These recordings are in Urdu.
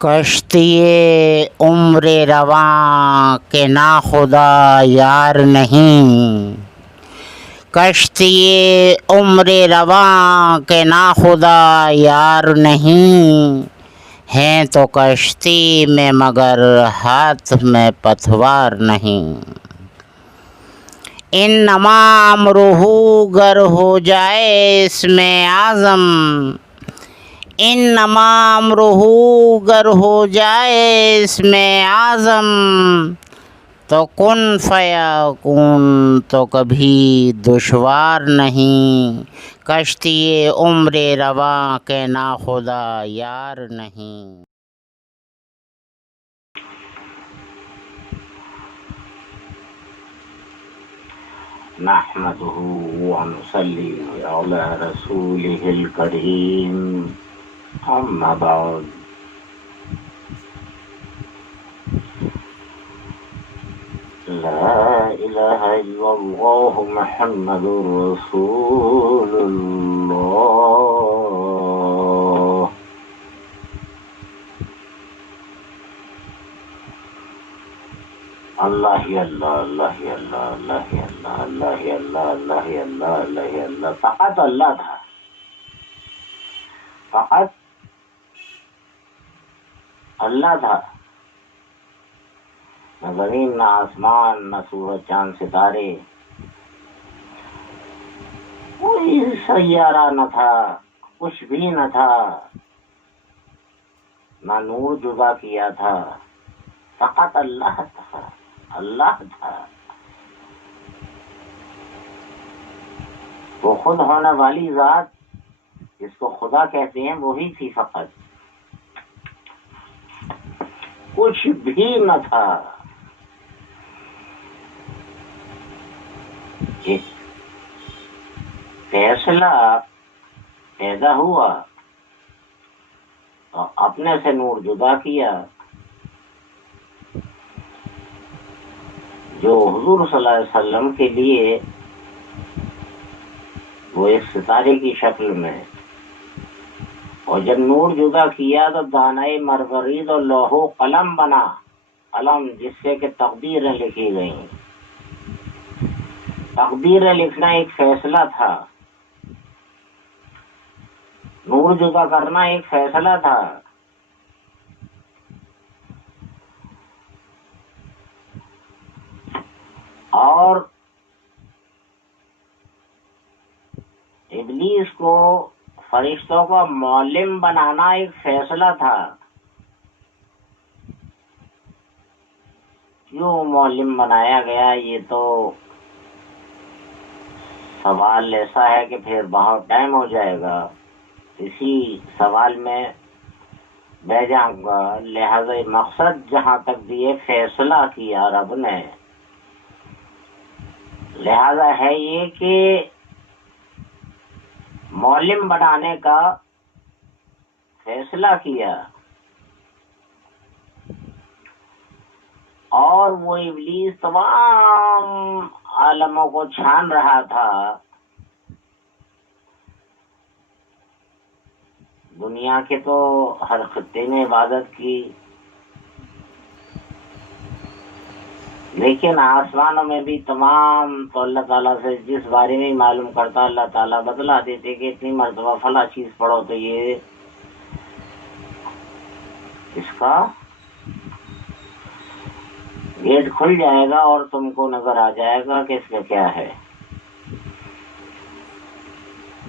کشتی عمر رواں کے ناخدا یار نہیں، کشتی عمر رواں کے ناخدا یار نہیں، ہیں تو کشتی میں مگر ہاتھ میں پتوار نہیں۔ انما امرہ گر ہو جائے اس میں اعظم، انما امرہ گر ہو جائے اس میں اعظم، تو کن فیکون تو کبھی دشوار نہیں، کشتی عمر رواں کے ناخدا یار نہیں۔ نحمده ونصلي على رسوله الكريم، أما بعد، لا إله إلا الله محمد رسول الله۔ اللہ ہی اللہ، اللہ ہی اللہ، اللہ ہی اللہ، اللہ ہی اللہ، اللہ ہی اللہ، اللہ ہی اللہ۔ فقط اللہ تھا، فقط اللہ تھا، نہ زمین، نہ آسمان، نہ سورج چاند ستارے، کوئی سیارہ نہ تھا، کچھ بھی نہ تھا، نہ نور جدا کیا تھا، فقط اللہ تھا، اللہ تھا۔ وہ خود ہونے والی ذات جس کو خدا کہتے ہیں وہی تھی، فقط کچھ بھی نہ تھا۔ ایک فیصلہ پیدا ہوا اور اپنے سے نور جدا کیا، جو حضور صلی اللہ علیہ وسلم کے لیے وہ ایک ستارے کی شکل میں، اور جب نور جدا کیا تو دانائے مروارید اور لوح و قلم بنا، قلم جس سے کہ تقدیریں لکھی گئیں۔ تقدیریں لکھنا ایک فیصلہ تھا، نور جدا کرنا ایک فیصلہ تھا۔ اور ابلیس کو، فرشتوں کو معلم بنانا ایک فیصلہ تھا۔ کیوں معلم بنایا گیا، یہ تو سوال ایسا ہے کہ پھر بہت ٹائم ہو جائے گا، اسی سوال میں بہ جاؤں گا، لہذا مقصد جہاں تک دیے فیصلہ کیا رب نے، لہذا ہے یہ کہ معلم بنانے کا فیصلہ کیا، اور وہ ابلیس تمام عالموں کو چھان رہا تھا۔ دنیا کے تو ہر خطے نے عبادت کی، لیکن آسمانوں میں بھی تمام تو اللہ تعالیٰ سے جس بارے میں معلوم کرتا اللہ تعالیٰ بتلا دیتے کہ اتنی مرتبہ فلاں چیز پڑھو تو یہ اس کا گیٹ کھل جائے گا اور تم کو نظر آ جائے گا کہ اس میں کیا ہے۔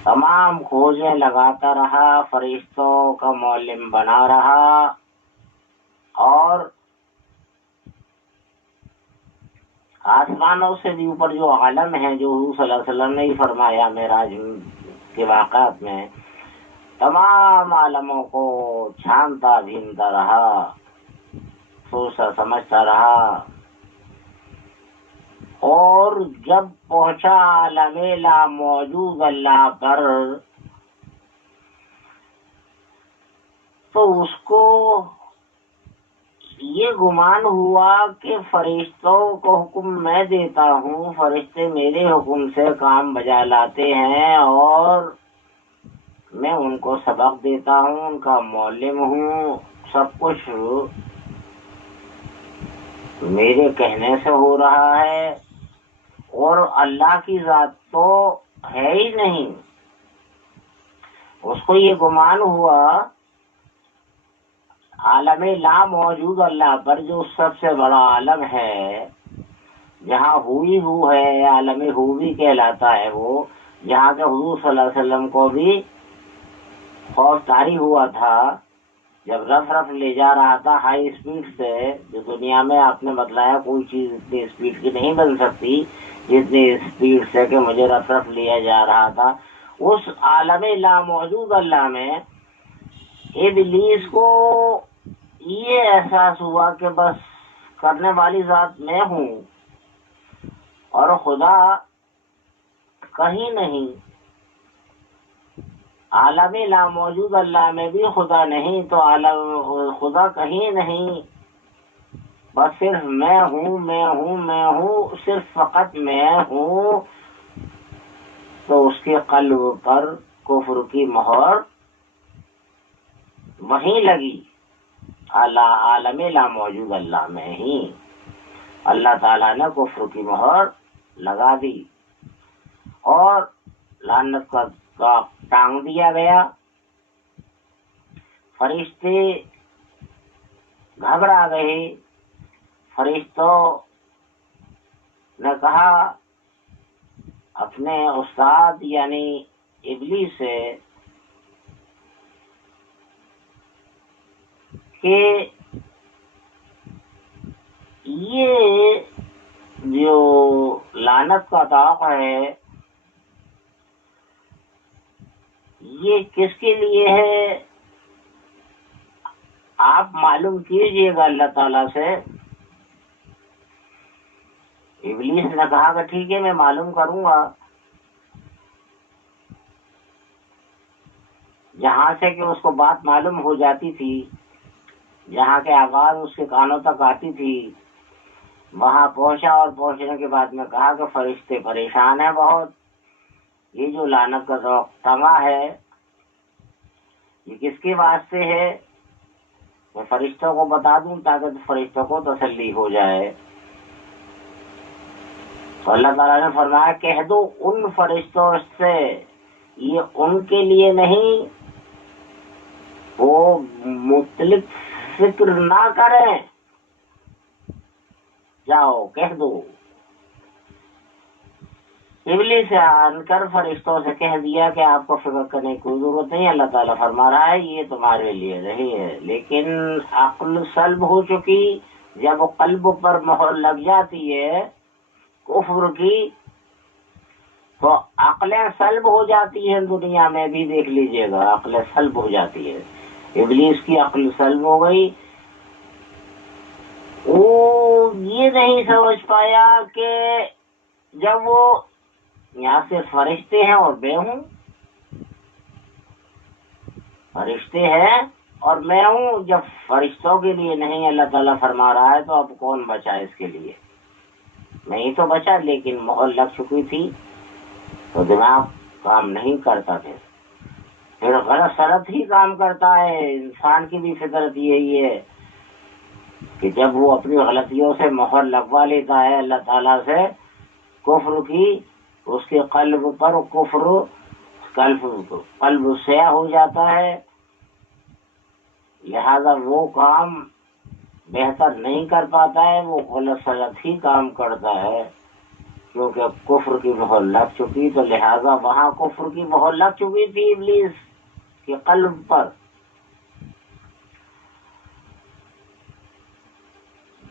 تمام کھوجیں لگاتا رہا، فرشتوں کا معلم بنا رہا، اور آسمانوں سے بھی اوپر جو عالم ہے، جو حضور صلی اللہ علیہ وسلم نے ہی فرمایا معراج کے واقعات میں، تمام عالموں کو چھانتا بھینتا رہا، سوچتا سمجھتا رہا، اور جب پہنچا عالم لا موجود اللہ پر تو اس کو یہ گمان ہوا کہ فرشتوں کو حکم میں دیتا ہوں، فرشتے میرے حکم سے کام بجا لاتے ہیں، اور میں ان کو سبق دیتا ہوں، ان کا معلم ہوں، سب کچھ میرے کہنے سے ہو رہا ہے، اور اللہ کی ذات تو ہے ہی نہیں. اس کو یہ گمان ہوا عالم لا موجود اللہ پر، جو سب سے بڑا عالم ہے، جہاں ہوئی ہو ہے، عالم ہوئی کہلاتا ہے وہ، جہاں کے حضور صلی اللہ علیہ وسلم کو بھی خوف طاری ہوا تھا جب رف رف لے جا رہا تھا ہائی اسپیڈ سے. جو دنیا میں آپ نے بتلایا کوئی چیز اتنی اسپیڈ کی نہیں بن سکتی جتنی اسپیڈ سے کہ مجھے رف رف لیا جا رہا تھا. اس عالم لا موجود اللہ میں ابلیس کو یہ احساس ہوا کہ بس کرنے والی ذات میں ہوں اور خدا کہیں نہیں. عالم لا موجود اللہ میں بھی خدا نہیں تو عالم خدا کہیں نہیں، بس صرف میں ہوں میں ہوں میں ہوں، صرف فقط میں ہوں. تو اس کے قلب پر کفر کی مہر وہیں لگی، عالم لا موجود اللہ میں ہی اللہ تعالیٰ نے کفر کی مہر لگا دی اور لعنت کا ٹانگ دیا گیا. فرشتے گھبرا گئے. فرشتوں نے کہا اپنے استاد یعنی ابلیس سے کہ یہ جو لعنت کا طاق ہے یہ کس کے لیے ہے، آپ معلوم کیجئے گا اللہ تعالیٰ سے. ابلیس نے کہا کہ ٹھیک ہے میں معلوم کروں گا. جہاں سے کہ اس کو بات معلوم ہو جاتی تھی، جہاں کے آواز اس کے کانوں تک آتی تھی، وہاں پہنچا اور پہنچنے کے بعد میں کہا کہ فرشتے پریشان ہیں بہت. یہ جو لعنت کا ذوق تما ہے یہ کس کے واسطے ہے، میں فرشتوں کو بتا دوں تاکہ فرشتوں کو تسلی ہو جائے. تو اللہ تعالیٰ نے فرمایا کہہ دو ان فرشتوں سے یہ ان کے لیے نہیں، وہ مطلق فکر نہ کریں، جاؤ کہہ دو. ابلیس سے آن کر فرشتوں سے کہہ دیا کہ آپ کو فکر کرنے کی کوئی ضرورت نہیں، اللہ تعالیٰ فرما رہا ہے یہ تمہارے لیے نہیں ہے. لیکن عقل سلب ہو چکی، جب قلب پر مہر لگ جاتی ہے کفر کی تو عقلیں سلب ہو جاتی ہیں. دنیا میں بھی دیکھ لیجئے گا عقلیں سلب ہو جاتی ہے. ابلیس کی عقل سلب ہو گئی. وہ یہ نہیں سمجھ پایا کہ جب وہ یہاں سے فرشتے ہیں اور میں ہوں، فرشتے ہیں اور میں ہوں، جب فرشتوں کے لیے نہیں اللہ تعالیٰ فرما رہا ہے تو اب کون بچا اس کے لیے؟ نہیں تو بچا، لیکن مہر لگ چکی تھی تو دماغ کام نہیں کرتا تھا، پھر غلط سلط ہی کام کرتا ہے. انسان کی بھی فطرت یہی ہے کہ جب وہ اپنی غلطیوں سے مہر لگوا لیتا ہے اللہ تعالیٰ سے کفر کی، اس کے قلب پر کفر قلب سیاہ ہو جاتا ہے. لہذا وہ کام بہتر نہیں کر پاتا ہے، وہ غلط سلط ہی کام کرتا ہے کیونکہ کفر کی مہر لگ چکی. تو لہذا وہاں کفر کی مہر لگ چکی تھی ابلیس کے قلب پر.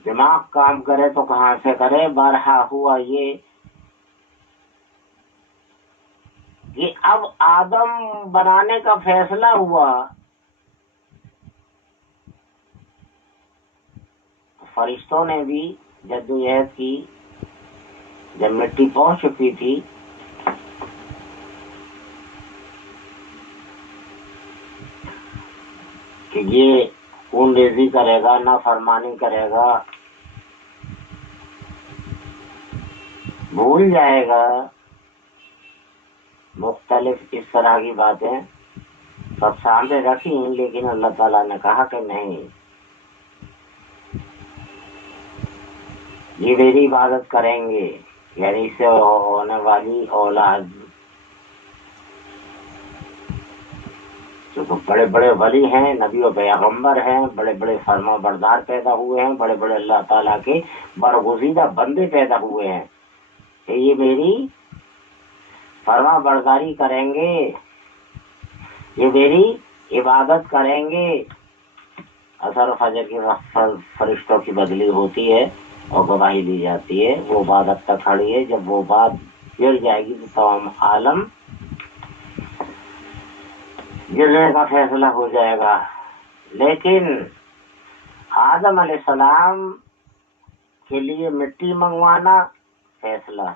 دماغ کام کرے تو کہاں سے کرے. بارہا ہوا یہ کہ اب آدم بنانے کا فیصلہ ہوا، فرشتوں نے بھی جدوجہد کی. جب مٹی پہنچ چکی تھی کہ یہ خون ریزی کرے گا، نافرمانی کرے گا، بھول جائے گا، مختلف اس طرح کی باتیں سب سامنے رکھی، لیکن اللہ تعالیٰ نے کہا کہ نہیں، یہ میری عبادت کریں گے، یعنی اس سے ہونے والی اولاد جو بڑے بڑے ولی ہیں، نبی و پیغمبر ہیں، بڑے بڑے فرما بردار پیدا ہوئے ہیں، بڑے بڑے اللہ تعالیٰ کے برگزیدہ بندے پیدا ہوئے ہیں کہ یہ میری فرما برداری کریں گے، یہ میری عبادت کریں گے۔ اثر و فجر کی فرشتوں کی بدلی ہوتی ہے اور گواہی دی جاتی ہے، وہ بات اب تک کھڑی ہے، جب وہ بات گر جائے گی تو تمام عالم گرنے کا فیصلہ ہو جائے گا۔ لیکن آدم علیہ السلام کے لیے مٹی منگوانا فیصلہ،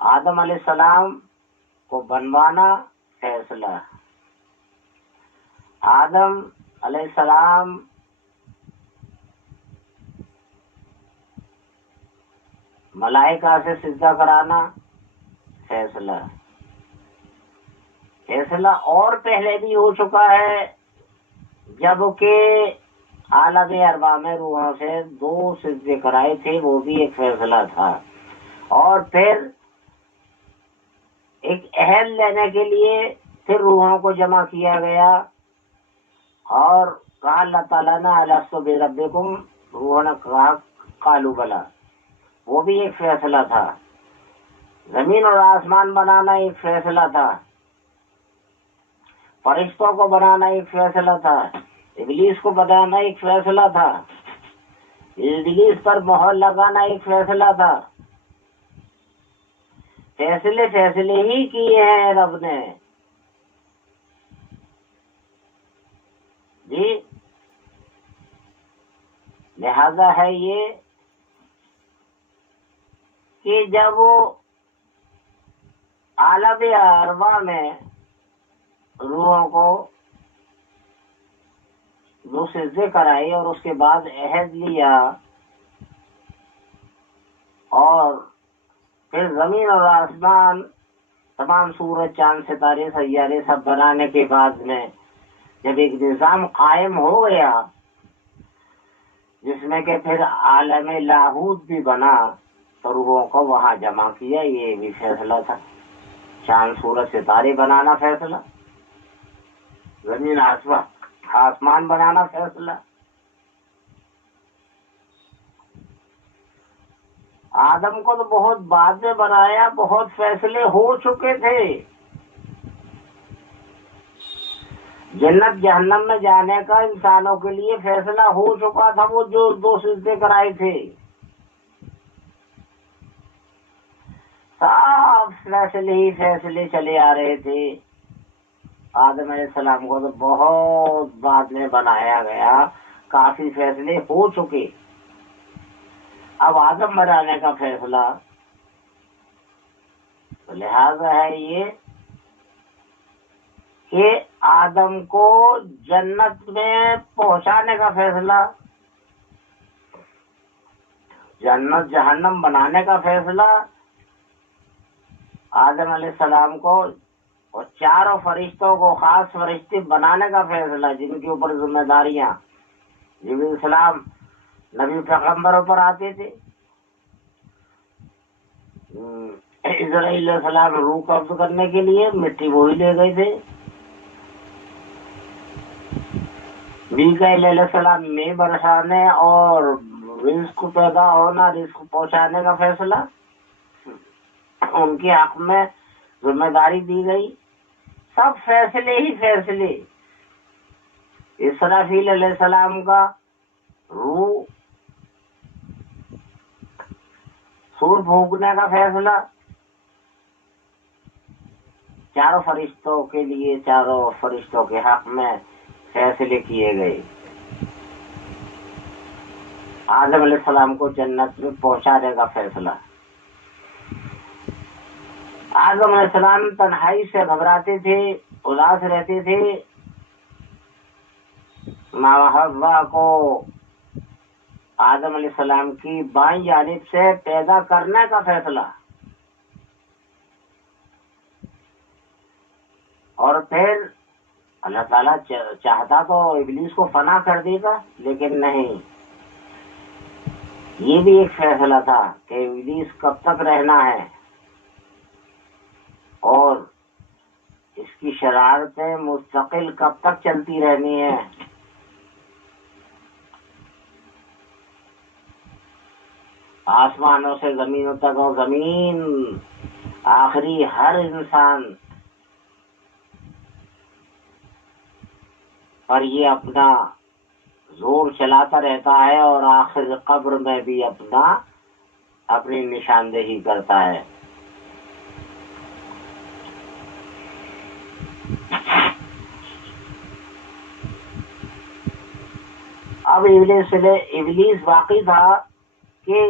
آدم علیہ السلام کو بنوانا فیصلہ، آدم علیہ السلام ملائکہ سے سجدہ کرانا فیصلہ، فیصلہ اور پہلے بھی ہو چکا ہے، جبکہ عالم ارواح میں روحوں سے 2 سجدے کرائے تھے، وہ بھی ایک فیصلہ تھا۔ اور پھر ایک عہد لینے کے لیے پھر روحوں کو جمع کیا گیا اور کہا اللہ تعالیٰ نے الست بربکم، روحوں نے کہا قالوا بلی، وہ بھی ایک فیصلہ تھا۔ زمین اور آسمان بنانا ایک فیصلہ تھا، فرشتوں کو بنانا ایک فیصلہ تھا، ابلیس کو بنانا ایک فیصلہ تھا، ابلیس پر مہر لگانا ایک فیصلہ تھا۔ فیصلے ہی کیے ہیں رب نے جی۔ لہذا ہے یہ کہ جب وہ عالم ارواح میں روحوں کو 2 سجدے کرائے اور اس کے بعد عہد لیا اور پھر زمین اور آسمان، تمام سورج چاند ستارے سیارے سب بنانے کے بعد میں جب ایک نظام قائم ہو گیا جس میں کہ پھر عالم لاہوت بھی بنا تو روحوں کو وہاں جمع کیا، یہ بھی فیصلہ تھا۔ چاند سورج ستارے بنانا فیصلہ، زمین آسمان بنانا فیصلہ۔ آدم کو تو بہت بعد میں بنایا، بہت فیصلے ہو چکے تھے۔ جنت جہنم میں جانے کا انسانوں کے لیے فیصلہ ہو چکا تھا، وہ جو 2 سجدے کرائے تھے، صاف فیصلے ہی فیصلے چلے آ رہے تھے۔ آدم علیہ السلام کو تو بہت بعد میں بنایا گیا، کافی فیصلے ہو چکے، اب آدم بنانے کا فیصلہ۔ تو لہذا ہے یہ کہ آدم کو جنت میں پہنچانے کا فیصلہ، جنت جہنم بنانے کا فیصلہ آدم علیہ السلام کو، اور 4 فرشتوں کو خاص فرشتے بنانے کا فیصلہ جن کے اوپر ذمہ داریاں، جبریل السلام نبی پیغمبروں پر آتے تھے، اسرائیل علیہ السلام روح قبض کرنے کے لیے مٹی وہی لے گئے تھے، میکائیل علیہ السلام میں برسانے اور رزق پیدا ہونا، رزق پہنچانے کا فیصلہ ان کے حق میں ذمہ داری دی گئی۔ سب فیصلے ہی فیصلے۔ اسرافیل علیہ السلام کا روح سور پھونکنے کا فیصلہ 4 فرشتوں کے لیے، 4 فرشتوں کے حق میں فیصلے کیے گئے۔ آدم علیہ السلام کو جنت میں پہنچانے کا فیصلہ۔ آدم علیہ السلام تنہائی سے گھبراتے تھے، اداس رہتے تھے، ماں حوا کو آدم علیہ السلام کی بائیں جانب سے پیدا کرنے کا فیصلہ، اور پھر اللہ تعالیٰ چاہتا تو ابلیس کو فنا کر دے گا، لیکن نہیں، یہ بھی ایک فیصلہ تھا کہ ابلیس کب تک رہنا ہے اور اس کی شرارتیں مستقل کب تک چلتی رہنی ہے۔ آسمانوں سے زمینوں تک اور زمین آخری ہر انسان پر یہ اپنا زور چلاتا رہتا ہے اور آخر قبر میں بھی اپنی نشاندہی کرتا ہے۔ اب ابلیس واقعی تھا کہ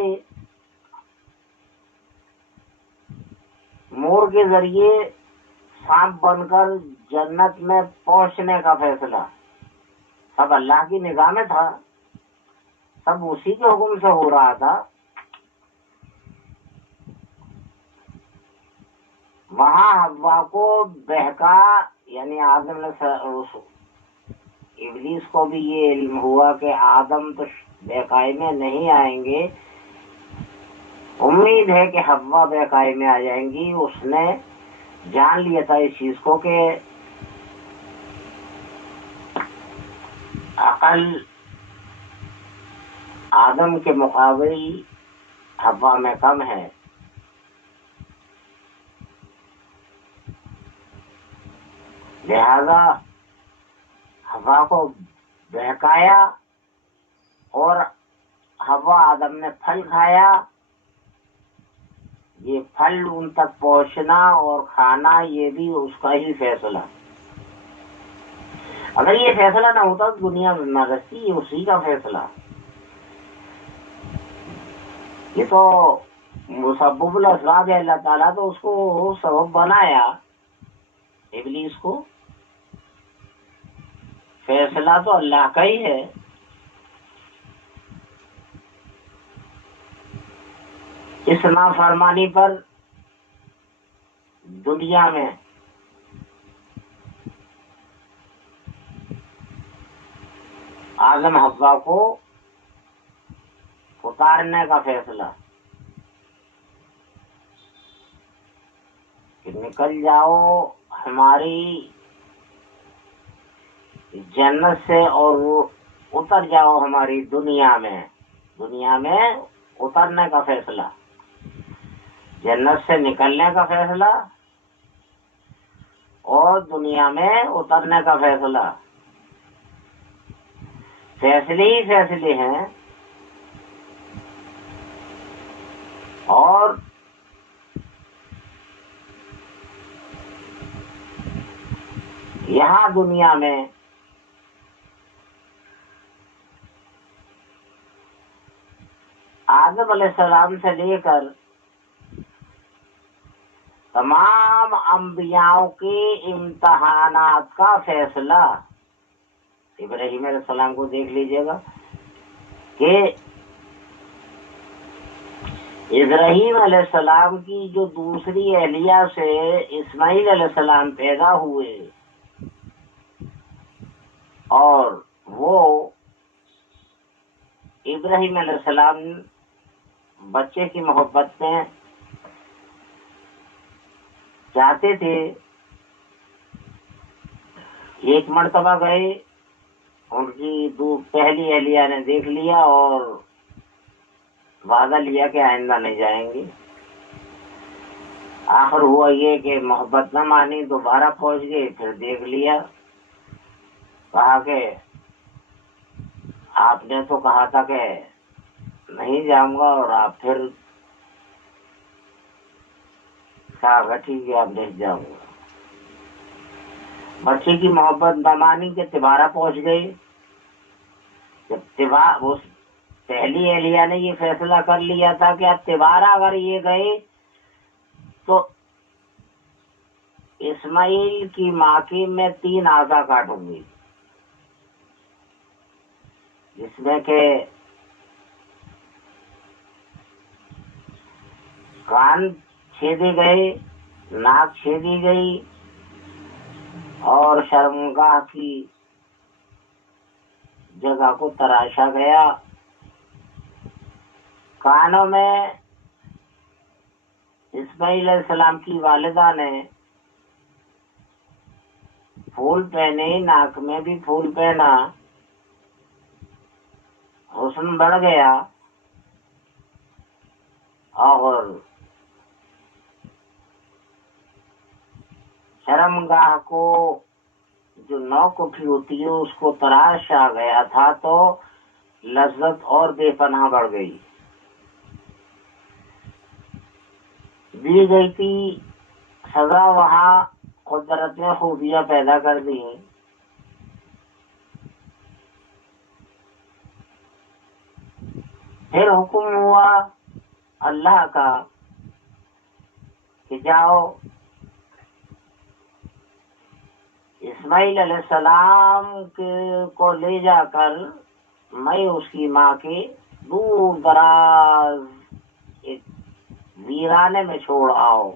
مور کے ذریعے سانپ بن کر جنت میں پہنچنے کا فیصلہ سب اللہ کی نگاہ میں تھا، سب اسی کے حکم سے ہو رہا تھا۔ وہاں حوا کو بہکا، یعنی آدم ابلیس کو بھی یہ علم ہوا کہ آدم تو بہکائی میں نہیں آئیں گے، امید ہے کہ حوا بہکائی میں آ جائیں گی۔ اس نے جان لیا تھا اس چیز کو کہ عقل آدم کے مقابل حوا میں کم ہے، لہذا حوا کو بہکایا اور حوا آدم نے پھل کھایا۔ یہ پھل ان تک پہنچنا اور کھانا یہ بھی اس کا ہی فیصلہ۔ اگر یہ فیصلہ نہ ہوتا تو دنیا نہ رستی، یہ اسی کا فیصلہ۔ یہ تو مسبب الاسباب ہے، اللہ تعالیٰ تو اس کو سبب بنایا ابلیس کو، فیصلہ تو اللہ کا ہی ہے۔ اس نافرمانی پر دنیا میں آدم حوا کو اتارنے کا فیصلہ کہ نکل جاؤ ہماری جنت سے اور وہ اتر جاؤ ہماری دنیا میں اترنے کا فیصلہ، جنت سے نکلنے کا فیصلہ اور دنیا میں اترنے کا فیصلہ۔ فیصلے ہی فیصلے ہیں، اور یہاں دنیا میں آدم علیہ السلام سے لے کر تمام انبیاء کے امتحانات کا فیصلہ، ابراہیم علیہ السلام کو دیکھ لیجئے گا کہ ابراہیم علیہ السلام کی جو دوسری اہلیہ سے اسماعیل علیہ السلام پیدا ہوئے، اور وہ ابراہیم علیہ السلام بچے کی محبت میں چاہتے تھے۔ ایک مرتبہ گئے، ان کی پہلی اہلیہ نے دیکھ لیا اور وعدہ لیا کہ آئندہ نہیں جائیں گے۔ آخر ہوا یہ کہ محبت نہ مانی، دوبارہ پہنچ گئے، پھر دیکھ لیا، کہا کہ آپ نے تو کہا تھا کہ نہیں جاؤں گا، اور آپ پھر کہا ٹھیک ہے اب نہیں جاؤں گا۔ بچے کی محبت نہ مانی کہ تبارہ پہنچ گئی۔ جب اس پہلی اہلیہ نے یہ فیصلہ کر لیا تھا کہ اب تبارہ اگر یہ گئے تو اسماعیل کی ماں کی میں 3 اعضا کاٹوں گی، جس میں کہ کان چھیدے گئے، ناک چھیدی گئی، اور شرمگاہ کی جگہ کو تراشا گیا. کانوں میں اسماعیل علیہ السلام کی والدہ نے پھول پہنے, ناک میں بھی پھول پہنا, حسن بڑھ گیا. اور شرمگاہ کو جو نوک اٹھی ہوتی ہے اس کو تراشا گیا تھا تو لذت اور بے پناہ بڑھ گئی. دی گئی تھی سزا, وہاں قدرت نے خوبیاں پیدا کر دی. پھر حکم ہوا اللہ کا کہ جاؤ اسماعیل علیہ السلام کو لے جا کر میں اس کی ماں کے دور دراز ایک ویرانے میں چھوڑ آؤ.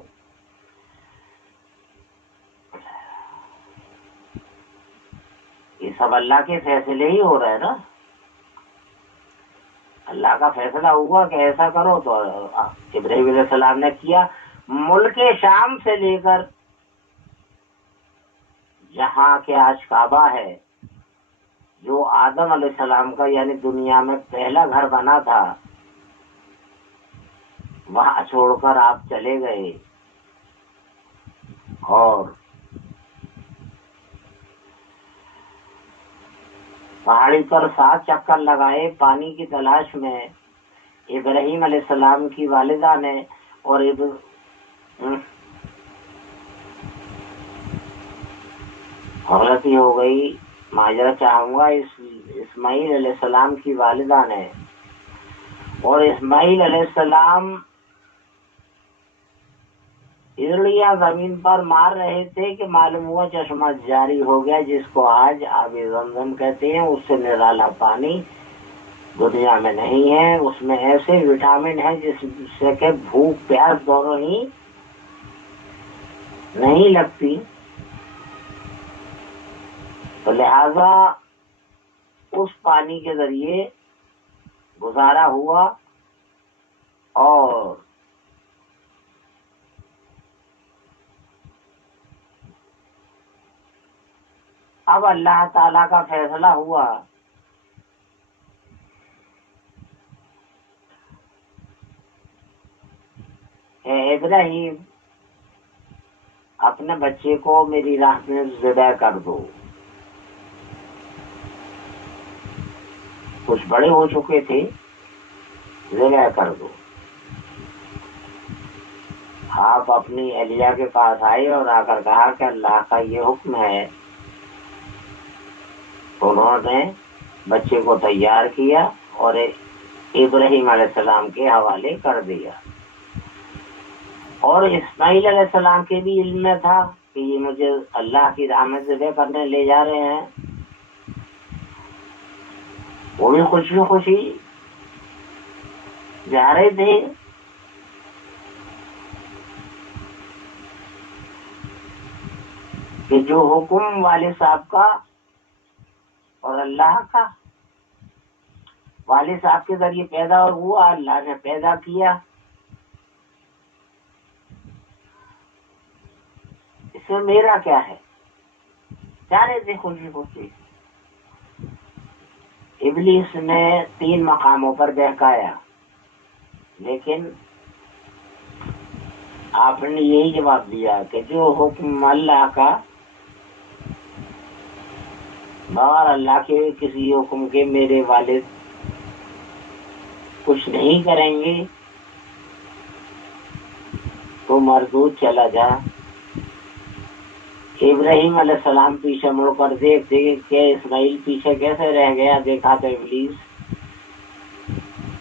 یہ سب اللہ کے فیصلے ہی ہو رہے ہیں نا. اللہ کا فیصلہ ہوا کہ ایسا کرو تو ابراہیم علیہ السلام نے کیا. ملک شام سے لے کر جہاں کے آج کعبہ ہے, جو آدم علیہ السلام کا یعنی دنیا میں پہلا گھر بنا تھا, وہاں چھوڑ کر آپ چلے گئے. اور پہاڑی پر 7 چکر لگائے پانی کی تلاش میں. ابراہیم علیہ السلام کی والدہ نے اور غلطی ہو گئی, معذرت چاہوں گا, اسماعیل علیہ السلام کی والدہ نے اور اسماعیل علیہ السلام ایڑیاں زمین پر مار رہے تھے کہ معلوم ہوا چشمہ جاری ہو گیا, جس کو آج آب زمزم کہتے ہیں. اس سے نرالا پانی دنیا میں نہیں ہے. اس میں ایسے وٹامن ہیں جس سے کہ بھوک پیاس دونوں ہی نہیں لگتی. تو لہذا اس پانی کے ذریعے گزارا ہوا. اور اب اللہ تعالی کا فیصلہ ہوا کہ ابراہیم اپنے بچے کو میری راہ میں ذبح کر دو. کچھ بڑے ہو چکے تھے, ذبح کر دو. آپ اپنی اہلیہ کے پاس آئے اور آ کر کہا کہ اللہ کا یہ حکم ہے. انہوں نے بچے کو تیار کیا اور ابراہیم علیہ السلام کے حوالے کر دیا. اور اسماعیل علیہ السلام کے بھی علم میں تھا کہ یہ مجھے اللہ کی راہ میں ذبح کرنے لے جا رہے ہیں. وہ بھی خوشی خوشی جا رہے تھے. کہ جو حکم والد صاحب کا اور اللہ کا, والد صاحب کے ذریعے پیدا ہوا, اللہ نے پیدا کیا. اس میں میرا کیا ہے؟ جا رہے تھے خوشی خوشی. ابلیس نے 3 مقاموں پر بہکایا, لیکن آپ نے یہی جواب دیا کہ جو حکم اللہ کا بغیر اللہ کے کسی حکم کے میرے والد کچھ نہیں کریں گے, تو مردود چلا جا. ابراہیم علیہ السلام پیچھے مڑ کر دیکھتے کہ اسماعیل پیچھے کیسے رہ گیا. دیکھا تو ابلیس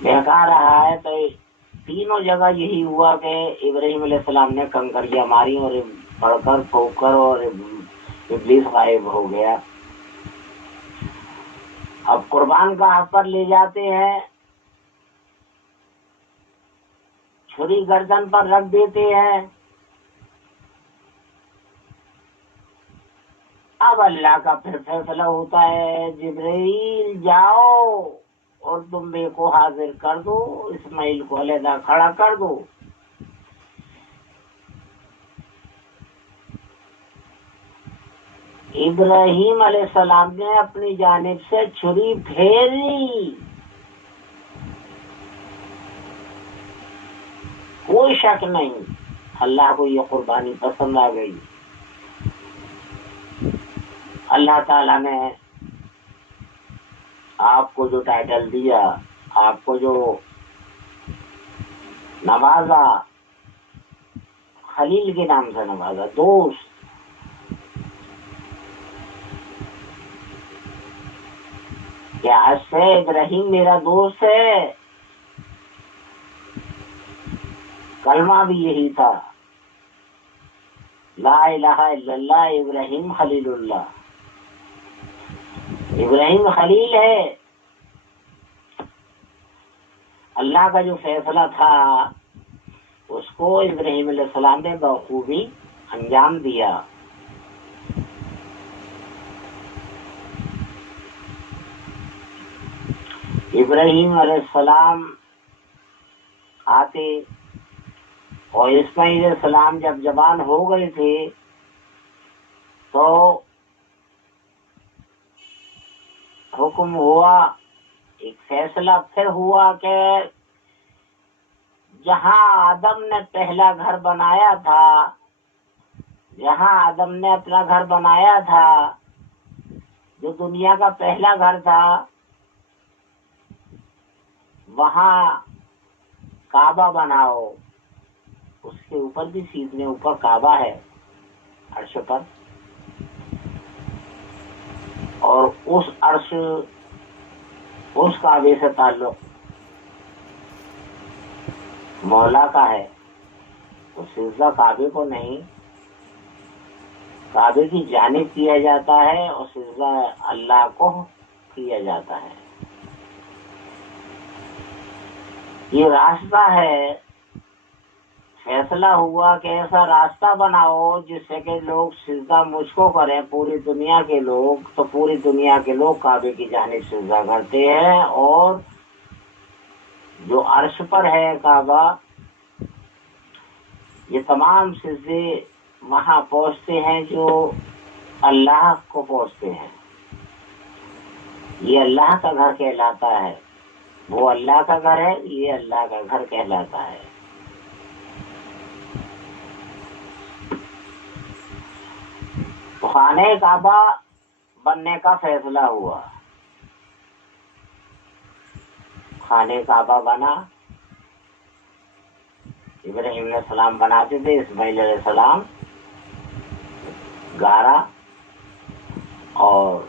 بہکا رہا ہے. تو تینوں جگہ یہی ہوا کہ ابراہیم علیہ السلام نے کنکریاں ماری اور پڑھ کر پھونک کر اور ابلیس غائب ہو گیا. اب قربان گاہ پر لے جاتے ہیں, چھری گردن پر رکھ دیتے ہیں, اب اللہ کا پھر فیصلہ ہوتا ہے، جبرائیل جاؤ اور دمبے کو حاضر کر دو، اسماعیل کو علیحدہ کھڑا کر دو۔ ابراہیم علیہ السلام نے اپنی جانب سے چھری پھیری، کوئی شک نہیں، اللہ کو یہ قربانی پسند آ گئی۔ اللہ تعالیٰ نے آپ کو جو ٹائٹل دیا، آپ کو جو نوازا، خلیل کے نام سے نوازا، دوست، کیا آج سے ابراہیم میرا دوست ہے؟ کلمہ بھی یہی تھا، لا الہ الا اللہ ابراہیم خلیل اللہ۔ ابراہیم خلیل ہے، اللہ کا جو فیصلہ تھا اس کو ابراہیم علیہ السلام نے بخوبی انجام دیا۔ ابراہیم علیہ السلام آتے اور اسماعیل علیہ السلام جب جوان ہو گئے تھے تو حکم ہوا، ایک فیصلہ پھر ہوا کہ جہاں آدم نے پہلا گھر بنایا تھا، جہاں آدم نے اپنا گھر بنایا تھا، جو دنیا کا پہلا گھر تھا، وہاں کعبہ بناؤ۔ اس کے اوپر بھی سیدھنے اوپر کعبہ ہے عرش پر، اور اس عرش، اس کعبے سے تعلق مولا کا ہے، تو سجدہ کعبے کو نہیں، کعبے کی جانب کیا جاتا ہے اور سجدہ اللہ کو کیا جاتا ہے۔ یہ راستہ ہے، فیصلہ ہوا کہ ایسا راستہ بناؤ جس سے کہ لوگ سجدہ مجھ کو کریں، پوری دنیا کے لوگ، تو پوری دنیا کے لوگ کعبے کی جانب سجدہ کرتے ہیں، اور جو عرش پر ہے کعبہ، یہ تمام سجدے وہاں پہنچتے ہیں جو اللہ کو پہنچتے ہیں۔ یہ اللہ کا گھر کہلاتا ہے، وہ اللہ کا گھر ہے، یہ اللہ کا گھر کہلاتا ہے۔ خانہ کعبہ بننے کا فیصلہ ہوا، خانہ کعبہ بنا، ابراہیم علیہ السلام بناتے تھے، اسماعیل علیہ السلام گارا اور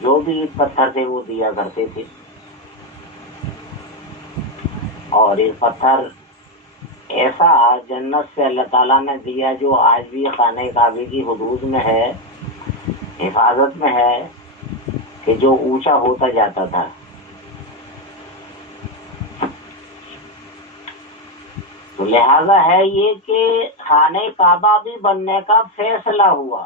جو بھی اینٹ پتھر تھے وہ دیا کرتے تھے، اور یہ پتھر ایسا جنت سے اللہ تعالیٰ نے دیا جو آج بھی خانہ کعبے کی حدود میں ہے، حفاظت میں ہے، کہ جو اونچا ہوتا جاتا تھا۔ تو لہذا ہے یہ کہ خانہ کعبہ بھی بننے کا فیصلہ ہوا۔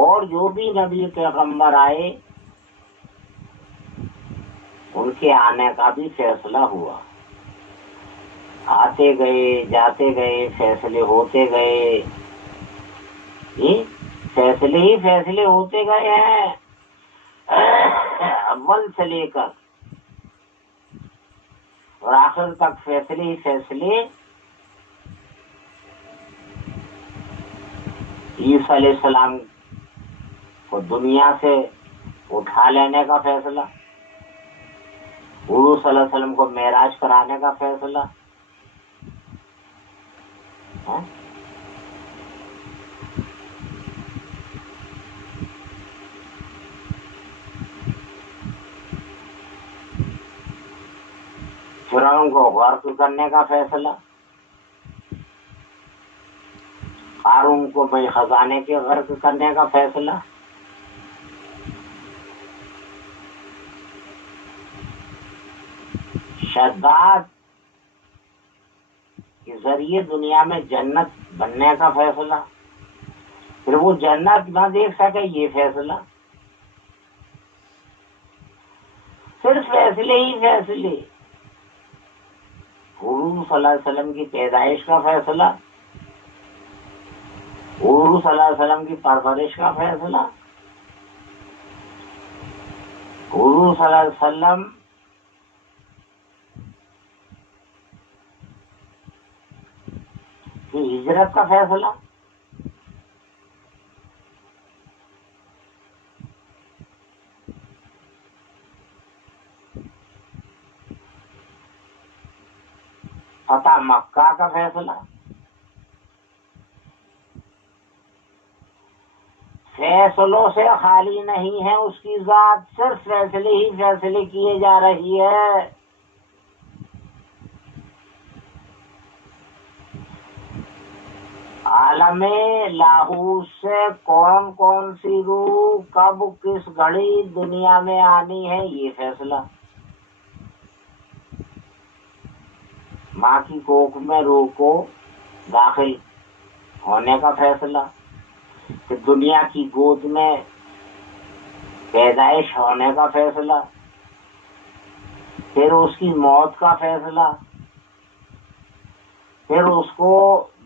اور جو بھی نبی پیغمبر آئے ان کے آنے کا بھی فیصلہ ہوا، آتے گئے، جاتے گئے، فیصلے ہوتے گئے، یہ فیصلے ہی فیصلے ہوتے گئے ہیں، اول سے لے کر اور آخر تک فیصلے ہی فیصلے۔ عیسیٰ علیہ السلام کو دنیا سے اٹھا لینے کا فیصلہ، حضور صلی اللہ علیہ وسلم کو معراج کرانے کا فیصلہ، فرعون کو غرق کرنے کا فیصلہ، قارون کو بے خزانے کے غرق کرنے کا فیصلہ، شداد کے ذریعے دنیا میں جنت بننے کا فیصلہ، پھر وہ جنت نہ دیکھ سکے یہ فیصلہ، صرف فیصلے ہی فیصلے، حضور صلی اللہ علیہ وسلم کی پیدائش کا فیصلہ، حضور صلی اللہ علیہ وسلم کی پرورش کا فیصلہ، حضور صلی اللہ علیہ وسلم کی ہجرت کا فیصلہ، فتح مکہ کا فیصلہ، فیصلوں سے خالی نہیں ہے اس کی ذات، صرف فیصلے ہی فیصلے کیے جا رہی ہے۔ عالم لاہوت سے کون کون سی روح کب کس گھڑی دنیا میں آنی ہے یہ فیصلہ، ماں کی کوکھ میں روح کو داخل ہونے کا فیصلہ، کہ دنیا کی گود میں پیدائش ہونے کا فیصلہ، پھر اس کی موت کا فیصلہ، پھر اس کو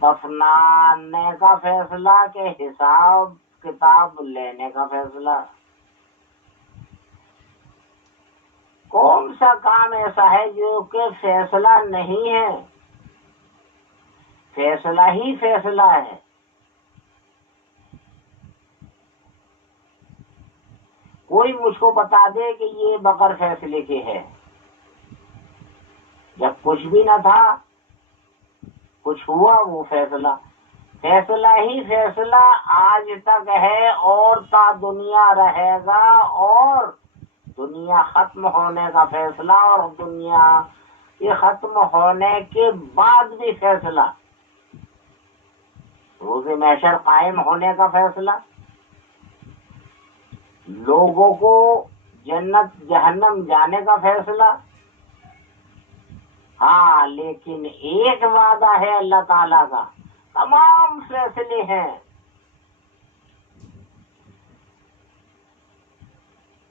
دفنانے کا فیصلہ، کہ حساب کتاب لینے کا فیصلہ۔ کون سا کام ایسا ہے جو کہ فیصلہ نہیں ہے؟ فیصلہ ہی فیصلہ ہے۔ کوئی مجھ کو بتا دے کہ یہ بغیر فیصلے کے ہے، جب کچھ بھی نہ تھا کچھ ہوا وہ فیصلہ، فیصلہ ہی فیصلہ آج تک ہے اور تا دنیا رہے گا، اور دنیا ختم ہونے کا فیصلہ، اور دنیا یہ ختم ہونے کے بعد بھی فیصلہ، روز محشر قائم ہونے کا فیصلہ، لوگوں کو جنت جہنم جانے کا فیصلہ۔ ہاں لیکن ایک وعدہ ہے اللہ تعالیٰ کا، تمام فیصلے ہیں،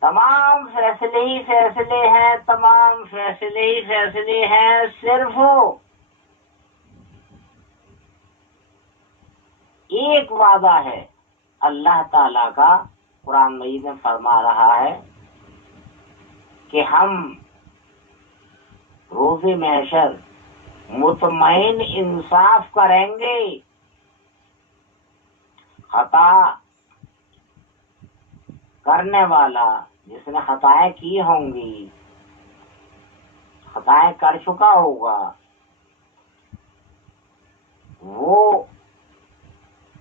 تمام فیصلے ہی فیصلے ہیں، تمام فیصلے ہی فیصلے ہیں، صرف ایک وعدہ ہے اللہ تعالیٰ کا۔ قرآن مجید میں فرما رہا ہے کہ ہم روز محشر مطمئن انصاف کریں گے، خطا کرنے والا جس نے خطائیں کی ہوں گی، خطائیں کر چکا ہوگا، وہ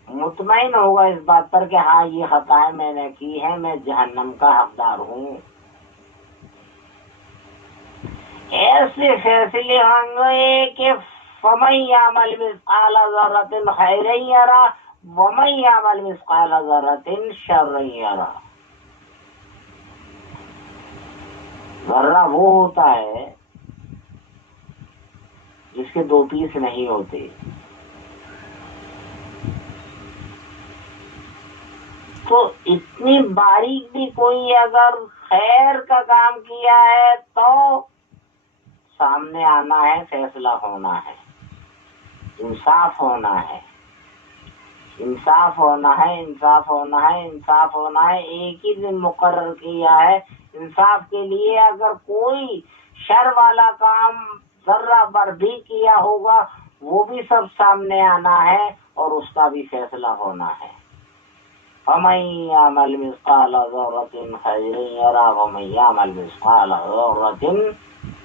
مطمئن ہوگا اس بات پر کہ ہاں یہ خطائیں میں نے کی ہیں، میں جہنم کا حقدار ہوں۔ ایسے فیصلے ہوں گے کہ فَمَن يَعْمَلْ مِثْقَالَ ذَرَّةٍ خَيْرًا يَرَهُ وَمَن يَعْمَلْ مِثْقَالَ ذَرَّةٍ شَرًّا يَرَهُ۔ ذرہ وہ ہوتا ہے جس کے دو پیس نہیں ہوتے، تو اتنی باریک بھی کوئی اگر خیر کا کام کیا ہے تو سامنے آنا ہے، فیصلہ ہونا ہے، انصاف ہونا ہے، انصاف ہونا ہے، انصاف ہونا ہے، انصاف ہونا ہے۔ ایک ہی دن مقرر کیا ہے انصاف کے لیے، اگر کوئی شر والا کام ذرہ بر بھی کیا ہوگا وہ بھی سب سامنے آنا ہے اور اس کا بھی فیصلہ ہونا ہے۔ فَمَن يَعْمَلْ مِثْقَالَ ذَرَّةٍ خَيْرًا يَرَهُ وَمَن يَعْمَلْ مِثْقَالَ ذَرَّةٍ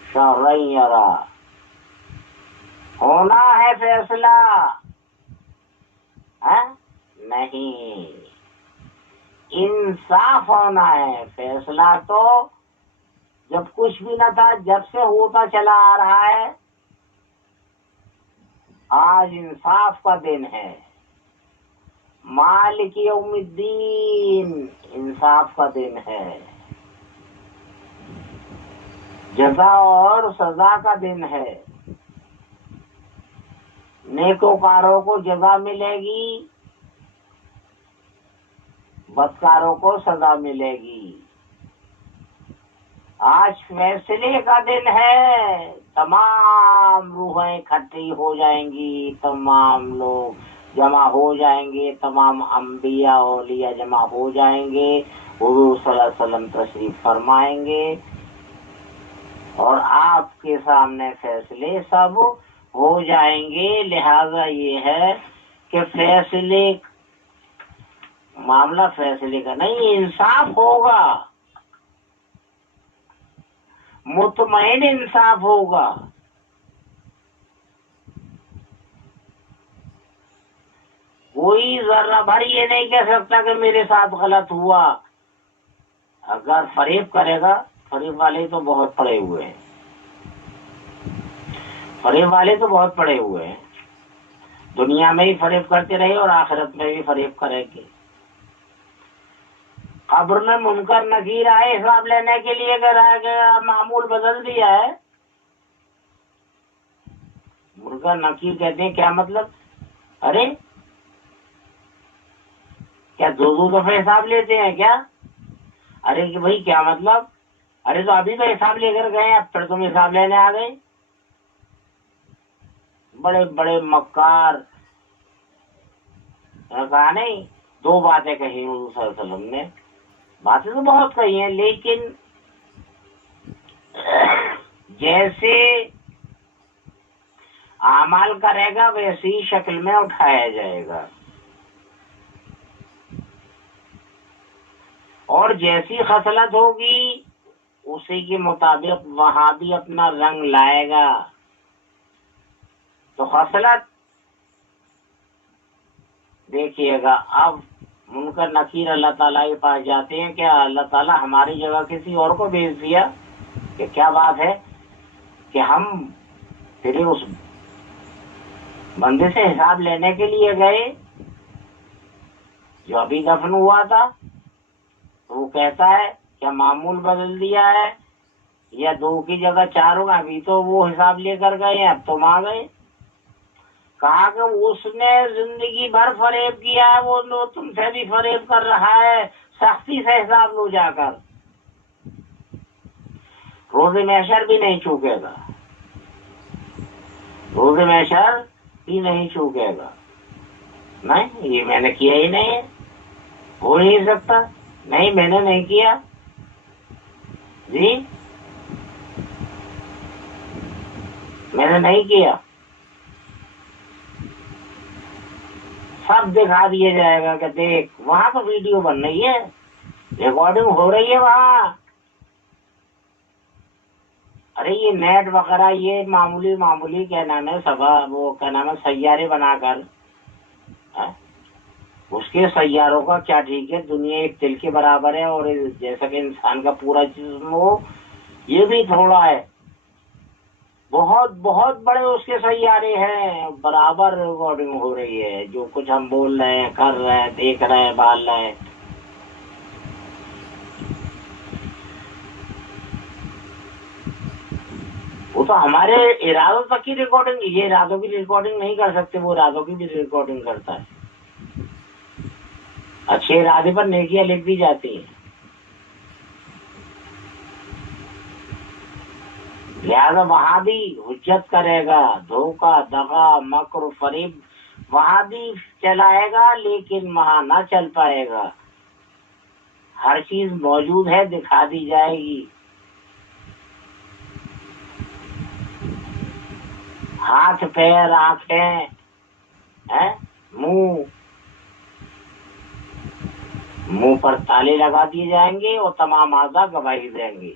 شَرًّا يَرَهُ۔ ہونا ہے فیصلہ نہیں، انصاف ہونا ہے۔ فیصلہ تو جب کچھ بھی نہ تھا، جب سے ہوتا چلا آ رہا ہے، آج انصاف کا دن ہے، مالک یوم الدین انصاف کا دن ہے، جزا اور سزا کا دن ہے۔ نیکوکاروں کو جزا ملے گی، بدکاروں کو سزا ملے گی۔ آج فیصلے کا دن ہے، تمام روحیں اکٹھی ہو جائیں گی، تمام لوگ جمع ہو جائیں گے، تمام انبیاء اولیاء جمع ہو جائیں گے، حضور صلی اللہ علیہ وسلم تشریف فرمائیں گے اور آپ کے سامنے فیصلے سب ہو جائیں گے۔ لہذا یہ ہے کہ فیصلے معاملہ فیصلے کا نہیں، انصاف ہوگا، مطمئن انصاف ہوگا۔ کوئی ذرہ بھر یہ نہیں کہہ سکتا کہ میرے ساتھ غلط ہوا۔ اگر فریب کرے گا، فریب والے تو بہت پڑے ہوئے ہیں، فریب والے تو بہت پڑے ہوئے ہیں، دنیا میں ہی فریب کرتے رہے اور آخرت میں بھی فریب کریں گے۔ قبر میں منکر نکیر آئے حساب لینے کے لیے کہہ رہا ہے کہ معمول بدل دیا ہے۔ منکر نکیر کہتے ہیں کیا مطلب؟ ارے کیا دو دفعہ حساب لیتے ہیں کیا؟ ارے کہ بھائی کیا مطلب؟ ارے تو ابھی تو حساب لے کر گئے، اب پھر تم حساب لینے آ گئے۔ بڑے بڑے مکار، کہا نہیں، دو باتیں کہی حضور صلی اللہ علیہ وسلم نے، باتیں تو بہت کہی ہیں، لیکن جیسے اعمال کرے گا ویسی شکل میں اٹھایا جائے گا، اور جیسی خصلت ہوگی اسی کے مطابق وہاں بھی اپنا رنگ لائے گا۔ تو خصلت دیکھیے گا، اب منکر نکیر اللہ تعالیٰ کے پاس جاتے ہیں، کیا اللہ تعالیٰ ہماری جگہ کسی اور کو بھیج دیا؟ کہ کیا بات ہے کہ ہم پھر اس بندے سے حساب لینے کے لیے گئے جو ابھی دفن ہوا تھا، تو وہ کہتا ہے کیا معمول بدل دیا ہے، یا دو کی جگہ چار ہوگا، ابھی تو وہ حساب لے کر گئے ہیں، اب تم آ گئے۔ کہا کہ اس نے زندگی بھر فریب کیا ہے، وہ تم سے بھی فریب کر رہا ہے، سختی سے حساب لو جا کر، روز محشر بھی نہیں چوکے گا، روز محشر بھی نہیں چوکے گا۔ نہیں یہ میں نے کیا ہی نہیں ہے، ہو نہیں سکتا، نہیں میں نے نہیں کیا جی، میں نے نہیں کیا، سب دکھا دیا جائے گا کہ دیکھ وہاں تو ویڈیو بن رہی ہے، ریکارڈنگ ہو رہی ہے وہاں۔ ارے یہ نیٹ وغیرہ یہ معمولی کیا نام ہے وہ کیا نام ہے سیارے بنا کر، اس کے سیاروں کا کیا ٹھیک ہے، دنیا ایک تل کے برابر ہے، اور جیسا کہ انسان کا پورا جسم ہو، یہ بھی تھوڑا ہے، بہت بہت بڑے اس کے سیارے ہیں، برابر ریکارڈنگ ہو رہی ہے، جو کچھ ہم بول رہے ہیں، کر رہے ہیں، دیکھ رہے ہیں، بال رہے ہیں۔ وہ تو ہمارے ارادوں تک کی ریکارڈنگ، یہ ارادوں کی ریکارڈنگ نہیں کر سکتے، وہ ارادوں کی بھی ریکارڈنگ کرتا ہے، اچھے ارادے پر نیکیاں لکھ دی جاتی ہیں۔ لہذا وہاں بھی حجت کرے گا، دھوکہ دغا مکر فریب وہاں بھی چلائے گا، لیکن وہاں نہ چل پائے گا، ہر چیز موجود ہے، دکھا دی جائے گی، ہاتھ پیر آنکھیں منہ پر تالے لگا دیے جائیں گے اور تمام اعضاء گواہی دیں گے،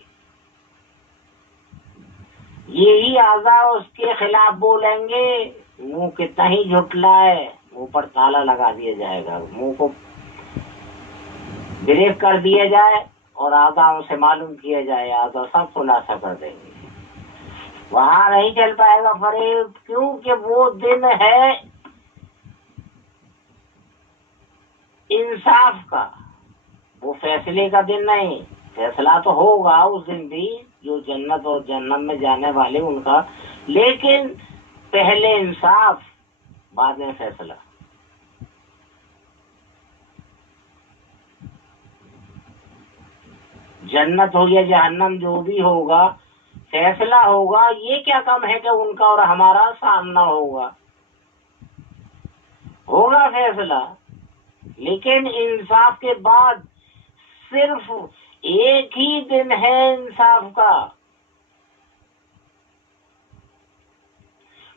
یہی اعضاء اس کے خلاف بولیں گے، منہ کتنا ہی جھٹلا ہے، منہ پر تالا لگا دیا جائے گا، منہ کو بریک کر دیا جائے اور اعضاء سے معلوم کیا جائے، اعضاء سب خلاصہ کر دیں گے، وہاں نہیں چل پائے گا فریب، کیونکہ وہ دن ہے انصاف کا، وہ فیصلے کا دن نہیں، فیصلہ تو ہوگا اس دن بھی، جو جنت اور جہنم میں جانے والے ان کا، لیکن پہلے انصاف، بعد میں فیصلہ. جنت ہو یا جہنم جو بھی ہوگا فیصلہ ہوگا. یہ کیا کم ہے کہ ان کا اور ہمارا سامنا ہوگا فیصلہ. لیکن انصاف کے بعد صرف ایک ہی دن ہے انصاف کا.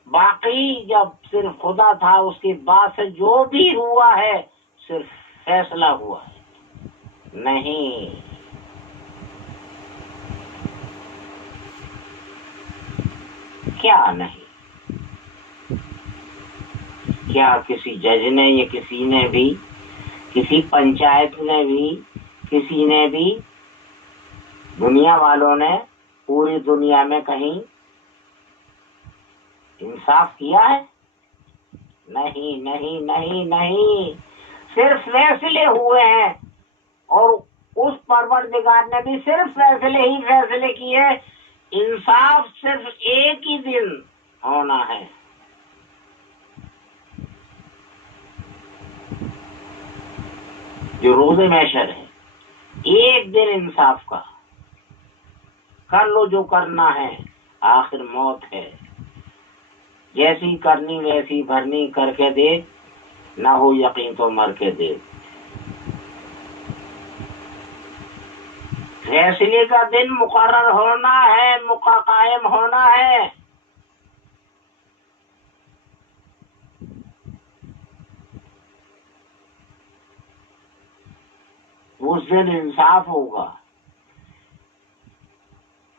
باقی جب صرف خدا تھا اس کے بعد سے جو بھی ہوا ہے صرف فیصلہ ہوا ہے. نہیں، کیا نہیں؟ کیا کسی جج نے یا کسی نے بھی، کسی پنچایت نے بھی، کسی نے بھی، دنیا والوں نے پوری دنیا میں کہیں انصاف کیا ہے؟ نہیں نہیں نہیں نہیں. صرف فیصلے ہوئے ہیں اور اس پروردگار نے بھی صرف فیصلے ہی فیصلے کیے. انصاف صرف ایک ہی دن ہونا ہے. جو روز محشر ہے، ایک دن انصاف کا. کر لو جو کرنا ہے، آخر موت ہے. جیسی کرنی ویسی بھرنی کر کے دے، نہ ہو یقین تو مر کے دے. فیصلے کا دن مقرر ہونا ہے، قائم ہونا ہے. اس دن انصاف ہوگا.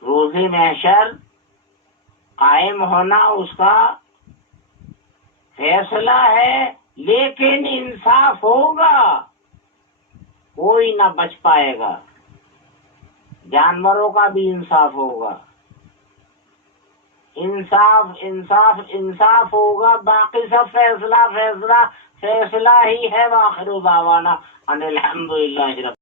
روز محشر قائم ہونا اس کا فیصلہ ہے، لیکن انصاف ہوگا. کوئی نہ بچ پائے گا. جانوروں کا بھی انصاف ہوگا. انصاف انصاف انصاف ہوگا. باقی سب فیصلہ فیصلہ فیصلہ ہی ہے. وآخر دعوانا ان الحمدللہ رب